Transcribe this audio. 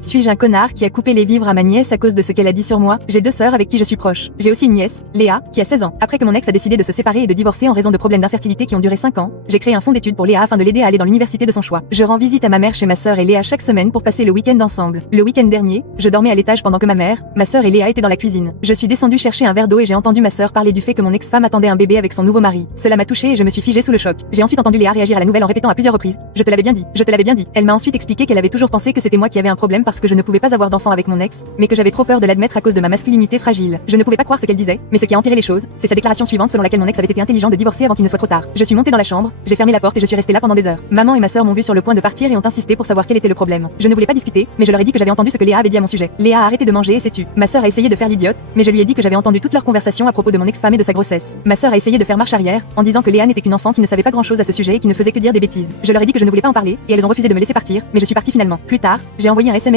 Suis-je un connard qui a coupé les vivres à ma nièce à cause de ce qu'elle a dit sur moi? J'ai 2 sœurs avec qui je suis proche. J'ai aussi une nièce, Léa, qui a 16 ans. Après que mon ex a décidé de se séparer et de divorcer en raison de problèmes d'infertilité qui ont duré 5 ans, j'ai créé un fonds d'études pour Léa afin de l'aider à aller dans l'université de son choix. Je rends visite à ma mère chez ma sœur et Léa chaque semaine pour passer le week-end ensemble. Le week-end dernier, je dormais à l'étage pendant que ma sœur et Léa étaient dans la cuisine. Je suis descendue chercher un verre d'eau et j'ai entendu ma sœur parler du fait que mon ex-femme attendait un bébé avec son nouveau mari. Cela m'a touchée et je me suis figée sous le choc. J'ai ensuite entendu Léa réagir à la nouvelle en répétant à plusieurs reprises: je te l'avais bien dit, je te l'avais bien dit. Elle m'a ensuite expliqué qu'elle avait toujours pensé que c'était moi qui avais un problème parce que je ne pouvais pas avoir d'enfant avec mon ex, mais que j'avais trop peur de l'admettre à cause de ma masculinité fragile. Je ne pouvais pas croire ce qu'elle disait, mais ce qui a empiré les choses, c'est sa déclaration suivante selon laquelle mon ex avait été intelligent de divorcer avant qu'il ne soit trop tard. Je suis montée dans la chambre, j'ai fermé la porte et je suis restée là pendant des heures. Maman et ma sœur m'ont vu sur le point de partir et ont insisté pour savoir quel était le problème. Je ne voulais pas discuter, mais je leur ai dit que j'avais entendu ce que Léa avait dit à mon sujet. Léa a arrêté de manger et s'est tue. Ma sœur a essayé de faire l'idiote, mais je lui ai dit que j'avais entendu toute leur conversation à propos de mon ex-femme et de sa grossesse. Ma sœur a essayé de faire marche arrière, en disant que Léa n'était qu'une enfant qui ne savait pas grand-chose à ce sujet et qui ne faisait que dire des bêtises. Je leur ai dit que je ne voulais pas en parler, et elles ont refusé de me laisser partir, mais je suis partie finalement. Plus tard, j'ai envoyé un SMS